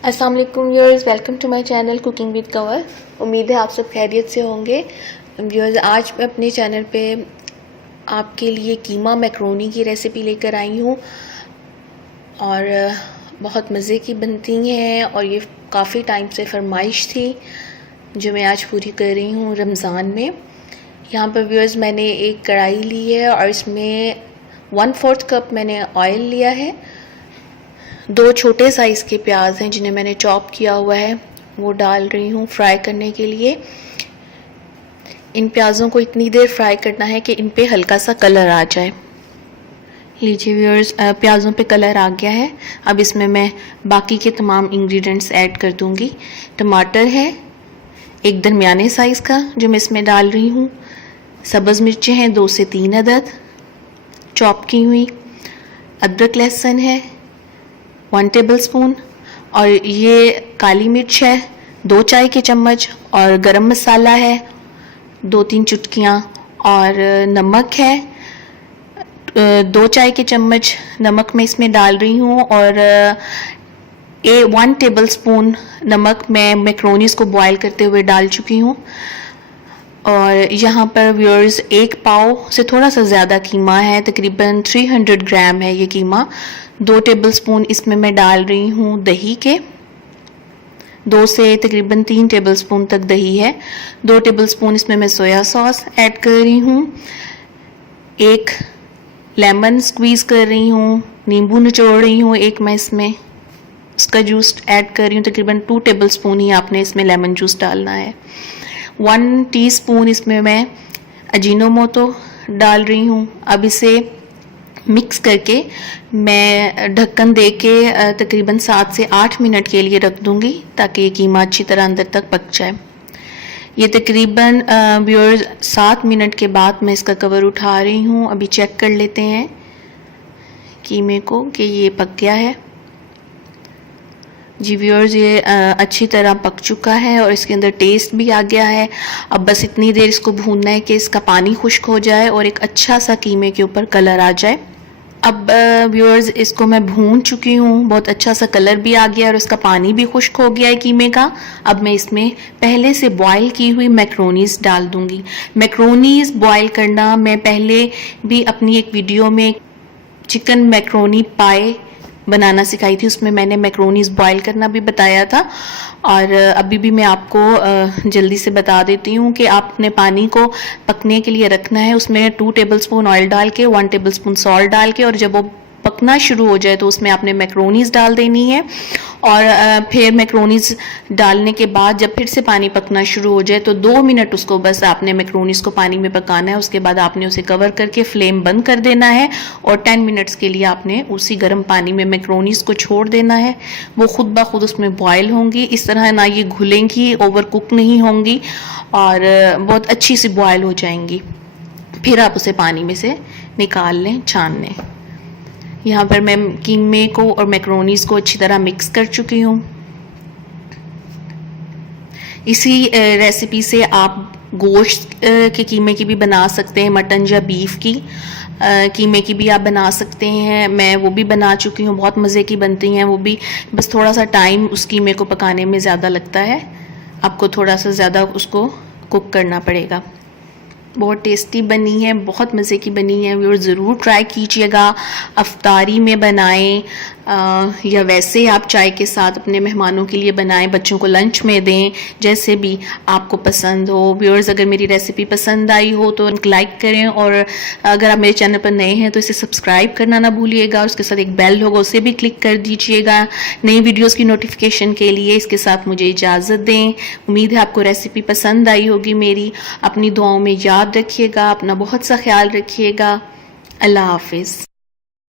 अस्सलाम वालेकुम viewers, welcome to my channel cooking with Kanwar. उम्मीद है आप सब खैरियत से होंगे। व्यूअर्स, आज मैं अपने चैनल पे आपके लिए कीमा मैक्रोनी की रेसिपी लेकर आई हूँ और बहुत मज़े की बनती हैं और ये काफ़ी टाइम से फरमाइश थी जो मैं आज पूरी कर रही हूँ रमज़ान में। यहाँ पर व्यूअर्स मैंने एक कढ़ाई ली है और इसमें 1/4 कप मैंने ऑयल लिया है। 2 छोटे साइज़ के प्याज हैं जिन्हें मैंने चॉप किया हुआ है, वो डाल रही हूँ फ्राई करने के लिए। इन प्याज़ों को इतनी देर फ्राई करना है कि इन पे हल्का सा कलर आ जाए। लीजिए व्यूअर्स, प्याज़ों पे कलर आ गया है। अब इसमें मैं बाकी के तमाम इंग्रेडिएंट्स ऐड कर दूँगी। टमाटर है एक दरमियाने साइज़ का जो मैं इसमें डाल रही हूँ। सब्ज़ मिर्चें हैं 2 से 3 अदद चॉप की हुई। अदरक लहसुन है 1 टेबलस्पून और ये काली मिर्च है 2 चाय के चम्मच और गरम मसाला है 2-3 चुटकियाँ और नमक है 2 चाय के चम्मच नमक मैं इसमें डाल रही हूँ और 1 टेबलस्पून नमक मैं मैक्रोनीज को बॉईल करते हुए डाल चुकी हूँ। और यहाँ पर व्यूअर्स 1 पाव से थोड़ा सा ज़्यादा कीमा है, तकरीबन 300 ग्राम है ये कीमा। 2 टेबलस्पून इसमें मैं डाल रही हूँ दही के, 2 से तकरीबन 3 टेबलस्पून तक दही है। 2 टेबलस्पून इसमें मैं सोया सॉस ऐड कर रही हूँ। 1 लेमन स्क्वीज़ कर रही हूँ, नींबू निचोड़ रही हूँ एक मैं इसमें, उसका जूस ऐड कर रही हूँ। तकरीबन 2 टेबलस्पून ही आपने इसमें लेमन जूस डालना है। 1 टीस्पून इसमें मैं अजीनोमोटो डाल रही हूँ। अब इसे मिक्स करके मैं ढक्कन दे के तकरीबन 7 से 8 मिनट के लिए रख दूँगी ताकि ये कीमा अच्छी तरह अंदर तक पक जाए। ये तकरीबन व्यूअर्स 7 मिनट के बाद मैं इसका कवर उठा रही हूँ। अभी चेक कर लेते हैं कीमे को कि ये पक गया है। जी व्यूअर्स, ये अच्छी तरह पक चुका है और इसके अंदर टेस्ट भी आ गया है। अब बस इतनी देर इसको भूनना है कि इसका पानी खुश्क हो जाए और एक अच्छा सा कीमे के ऊपर कलर आ जाए। अब व्यूअर्स इसको मैं भून चुकी हूँ, बहुत अच्छा सा कलर भी आ गया और इसका पानी भी खुश्क हो गया है कीमे का। अब मैं इसमें पहले से बॉईल की हुई मैक्रोनीज डाल दूँगी। मैक्रोनीज बॉईल करना मैं पहले भी अपनी एक वीडियो में चिकन मैक्रोनी पाए बनाना सिखाई थी, उसमें मैंने मैक्रोनीज बॉईल करना भी बताया था। और अभी भी मैं आपको जल्दी से बता देती हूँ कि आपने पानी को पकने के लिए रखना है। उसमें 2 टेबलस्पून ऑयल डाल के 1 टेबलस्पून सॉल्ट डाल के और जब वो पकना शुरू हो जाए तो उसमें आपने मैक्रोनीज डाल देनी है। और फिर मैक्रोनीज डालने के बाद जब फिर से पानी पकना शुरू हो जाए तो 2 मिनट उसको बस आपने मैक्रोनीज को पानी में पकाना है। उसके बाद आपने उसे कवर करके फ्लेम बंद कर देना है और 10 मिनट्स के लिए आपने उसी गर्म पानी में मैक्रोनीज को छोड़ देना है। वो खुद ब खुद उसमें बॉयल होंगी, इस तरह ना ये घुलेंगी, ओवर कुक नहीं होंगी और बहुत अच्छी सी बॉयल हो जाएंगी। फिर आप उसे पानी में से निकाल लें, छान लें। यहाँ पर मैं कीमे को और मैक्रोनीज को अच्छी तरह मिक्स कर चुकी हूँ। इसी रेसिपी से आप गोश्त के कीमे की भी बना सकते हैं, मटन या बीफ की कीमे की भी आप बना सकते हैं। मैं वो भी बना चुकी हूँ, बहुत मज़े की बनती हैं वो भी। बस थोड़ा सा टाइम उस कीमे को पकाने में ज़्यादा लगता है, आपको थोड़ा सा ज़्यादा उसको कुक करना पड़ेगा। बहुत टेस्टी बनी है, बहुत मज़े की बनी है। व्यूअर्स ज़रूर ट्राई कीजिएगा। अफ्तारी में बनाएं या वैसे आप चाय के साथ अपने मेहमानों के लिए बनाएं, बच्चों को लंच में दें, जैसे भी आपको पसंद हो। व्यूअर्स, अगर मेरी रेसिपी पसंद आई हो तो लाइक करें और अगर आप मेरे चैनल पर नए हैं तो इसे सब्सक्राइब करना ना भूलिएगा। उसके साथ एक बेल होगा, उसे भी क्लिक कर दीजिएगा नई वीडियोज़ की नोटिफिकेशन के लिए। इसके साथ मुझे इजाज़त दें। उम्मीद है आपको रेसिपी पसंद आई होगी मेरी। अपनी दुआओं में याद रखिएगा, अपना बहुत सा ख्याल रखिएगा। अल्लाह हाफिज़।